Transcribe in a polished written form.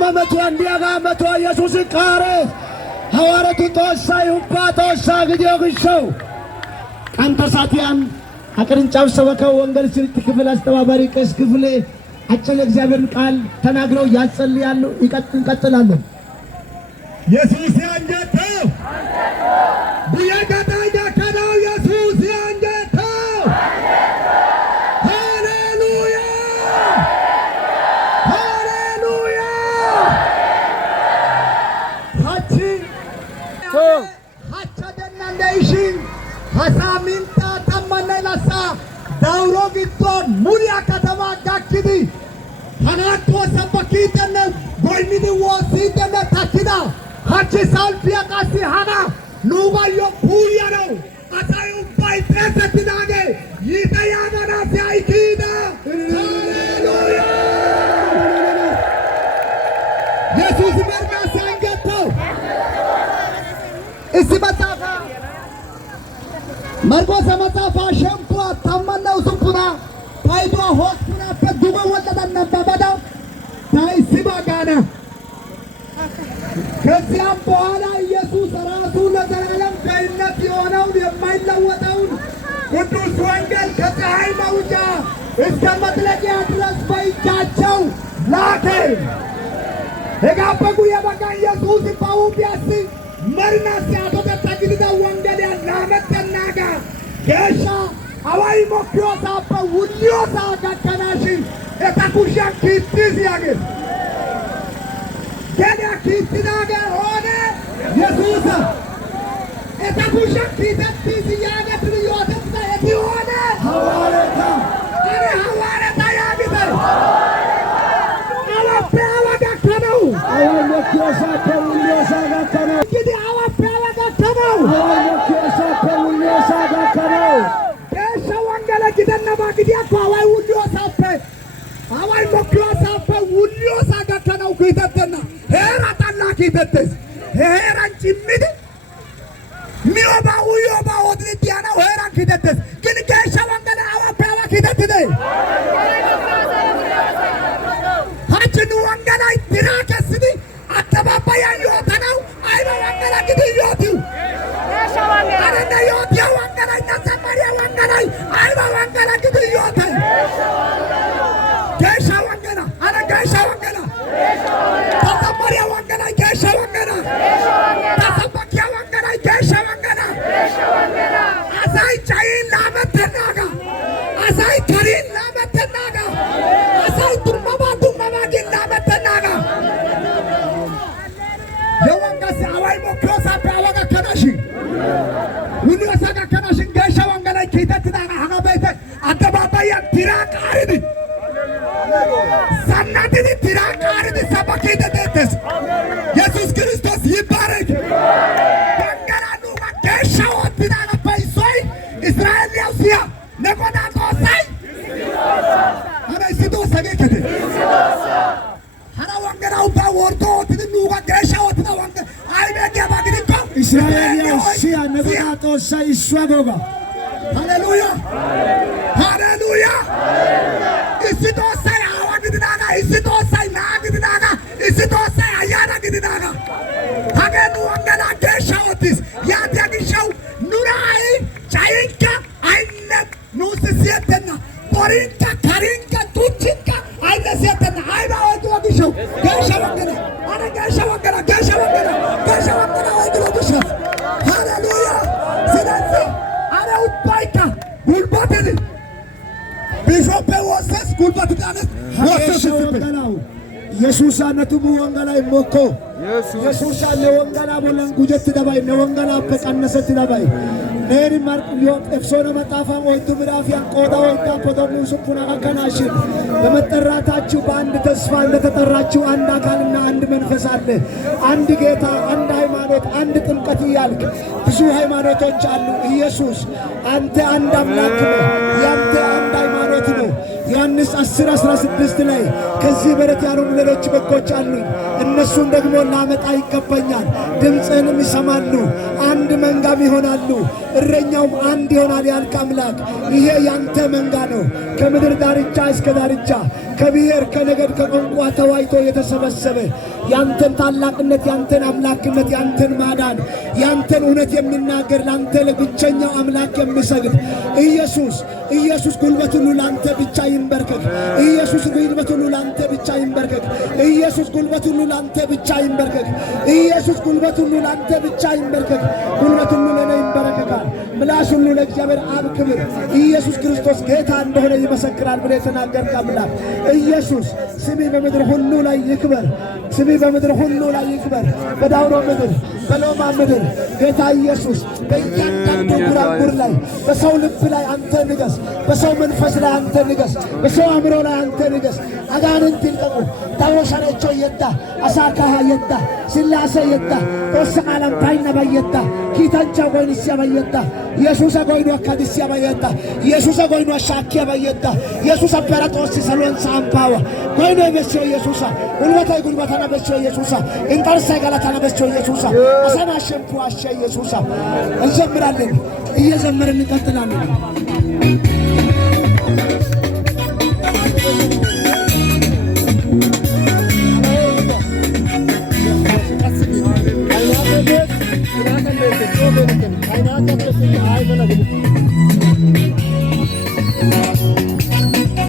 መመቱ እንዲያጋ መቶ ኢየሱስ ቃሬ ሐዋርያቱ ተወሳይ ሁባቶሳ ግዲዮግሾው ካንተ ሳቲያን አቅርንጫው ሰበከው ወንጌል ስርጭት ክፍል አስተባባሪ ቄስ ክፍሌ አጭር እግዚአብሔርን ቃል ተናግረው ያጸልያሉ። ይቀጥላሉ። ኢየሱስ ያንጀተው ቡያጋታ ያከናው ኢየሱስ ያንጀተው ሃሌሉያ ሃሌሉያ ሃቻ ደናንደይሺ ሐሳሚንታ ተመነላሳ ዳውሮ ጊቶን ሙሊያ ከተማ ጋኪዲ ሀናቶ ሰበኪተነ ጎይሚዲ ወሲተነ ታኪዳ ሀቺ ሳልፊያ ቃሲ ሀና ኑባዮ ፑያ ነው አሳዩ ባይ ተሰትናገ ይተያናና ሲያይኪዳ ሃሌሉያ ኢየሱስ መርና ሲያንገተው እሲ መጽሐፋ መርቆስ መጽሐፋ ሸምፖ ታማናው ሱፑና ታይቶ ሆስፑና ተዱበ ወለደና ባባዳ ታይሲባ ጋና ከዚያም በኋላ ኢየሱስ ራሱ ለዘላለም ገነት የሆነውን የማይለወጠውን ቅዱስ ወንጌል ከፀሐይ መውጫ እስከ መጥለቂያ ድረስ በእጃቸው ላከ። የጋበጉ የበጋ ኢየሱስ ጳውሎስ መርና ሲያቶተ ተግዲዳ ወንጌል ያናመተናጋ ገሻ አዋይ ሞክዮሳ በውልዮሳ ጋከናሽ የታኩሻ ኪቲስ ያገስ ገዲያ ኪቲናገ ሆነ ኢየሱስ የታኩሻ ኪቲስ ያገስ ልዮተሳ የቲሆነ ሐዋርያታ አረ ሐዋርያታ ያገስ አዋፔዋ ጋከነው አዋይ ሞክዮሳ በውልዮሳ ጋከነው እንግዲህ አዋፔዋ ጋከነው አዋይ ሞክዮሳ በውልዮሳ ጋከነው ጊደነባ ግዲያ አዋይ ውልዮ ሳፈ አዋይ ሞክዮ ሳፈ ውልዮ ሳጋከናው ኩይተተና ሄራ ታላ ኪተተስ ሄራን ጭምድ ሚዮባ ውዮባ ወድን ዲያና ሄራን ኪተተስ ግን ገሻ ወንገለ አዋፓዋ ኪተተደ ሀጭኑ ወንገላይ ድራከስዲ አተባባያ ዮተናው አይባ ወንገላ ግዲዮቲው አረና ዮቲያ ወንገላይ ናሰማሪያ ወንገላይ አይባ ወንገላ ግዲዮታይ ገሻ ወንገላ አረ ገሻ ወንገላ ተሰማሪያ ወንገላይ ገሻ ወንገላ ተሰባኪያ ወንገላይ ገሻ ወንገላ አሳይ ቻይን ላመተናጋ አሳይ ተሪን ላመተናጋ አሳይ ቱማባ ግን ላመተናጋ የወንገስ አዋይ ሞክዮሳ ባዋጋ ከናሺ ውልዮሳ ጋከናሽ ገሻ ወንገላይ ኪተትናጋ ሀገበይተ አደባባያ ቲራቅ አርድ ሰናትኒ ቲራቅ አርድ ሰበኪተ ደተስ ኢየሱስ ክርስቶስ ይባረክ። ወንገላኑ ገሻ ወትናጋ ፈይሶይ እስራኤል ያውሲያ ነቆና ቆሳይ አረ ሲቶሳ ገከተ ሀራ ወንገላው ባወርቶ ወትኑጋ ገሻ ወትና ወንገ አይበዲያ ባግዲኮ እስራኤል ያውሲያ ነቆና ቆሳይ ይስዋጎጋ ሃሌሉያ ሃሌሉያ ኢስቶሳይ አዋግድናጋ ኢስቶሳይ ናግድናጋ ኢስቶሳይ አያና ግድናጋ ሀገኑ ወንገላ ገሻ ወትስ ያዲያግሻው ኑራይ ቻይንካ አይነት ኑስሲየተና ቦሪንካ ካሪንካ ቱቺንካ አይነሲየተና አይባ ወግሾው ገሻ ወንገላ አረ ገሻ ወንገላ ገሻ ወንገላ ገሻ ወንገላ ወግሾው ሃሌሉያ ስለዚህ አረ ውባይካ ጉልባትን ቢሾፔ ወሰስ ጉልባት ዳነት ወሰስ ወንገላው ኢየሱስ አነቱሙ ወንገላይ ሞኮ ኢየሱስ አነ ወንገላ ቦለን ጉጀት ደባይ ነወንገላ በቀነሰት ደባይ ኔሪ ማርቅ ሊዮን ኤፍሶነ መጣፋም ወይቱ ምራፊያን ቆዳ ወይታ ፖቶሙ ሱፑና አከናሽ በመጠራታችሁ በአንድ ተስፋ እንደተጠራችሁ አንድ አካልና አንድ መንፈስ አለ። አንድ ጌታ፣ አንድ ሃይማኖት፣ አንድ ጥምቀት እያልክ ብዙ ሃይማኖቶች አሉ። ኢየሱስ አንተ አንድ አምላክ ነህ። ያንተ አንድ ሃይማኖት ነው። ዮሐንስ 10:16 ላይ ከዚህ በረት ያሉን ሌሎች በጎች አሉኝ፣ እነሱን ደግሞ ላመጣ ይገባኛል። ድምፅህንም ይሰማሉ፣ አንድ መንጋም ይሆናሉ፣ እረኛውም አንድ ይሆናል ያልክ አምላክ ይሄ ያንተ መንጋ ነው። ከምድር ዳርቻ እስከ ዳርቻ ከብሔር ከነገድ ከቋንቋ ተዋይቶ የተሰበሰበ ያንተን ታላቅነት ያንተን አምላክነት ያንተን ማዳን ያንተን እውነት የሚናገር ላንተ ለብቸኛው አምላክ የሚሰግድ ኢየሱስ ጉልበት ሁሉ ላንተ ብቻ ይንበርከክ። ኢየሱስ ጉልበት ሁሉ ላንተ ብቻ ይንበርከክ። ኢየሱስ ጉልበት ሁሉ ላንተ ብቻ ይንበርከክ። ኢየሱስ ጉልበት ሁሉ ላንተ ብቻ ይንበርከክ። ጉልበት ሁሉ ለኔ ይንበረከካል። ምላስ ሁሉ ለእግዚአብሔር አብ ክብር ኢየሱስ ክርስቶስ ጌታ እንደሆነ ይመሰክራል ብለህ የተናገርክ አምላክ ኢየሱስ ስምህ በምድር ሁሉ ላይ ይክበር። ስምህ በምድር ሁሉ ላይ ይክበር። በዳውሮ ምድር በሎማ ምድር ጌታ ኢየሱስ በእያንዳንዱ ጉራጉር ላይ በሰው ልብ ላይ አንተ ንገስ። በሰው መንፈስ ላይ አንተ ንገስ። በሰው አእምሮ ላይ አንተ ንገስ። አጋንንት ይልቀቁ። ታወሻነቾ የዳ አሳካሃ የዳ ስላሴ የዳ ኦሰቃለም ባይና ባየዳ ኪታንቻ ጎይንስ ያባየዳ ኢየሱስ ጎይኑ አካዲስ ያባየዳ ኢየሱስ ጎይኑ አሻኪያ ባየዳ ኢየሱስ አበራጦስ ሰሎን ሳምፓዋ ጎይኑ በሰ ኢየሱስ ጉልበታና በሰ ኢየሱስ እንጠርሰ ገላታና በሰ ኢየሱስ አሰና ሸምፑ አሸ ኢየሱስ እንዘምራለን። እየዘመርን እንቀጥላለን። I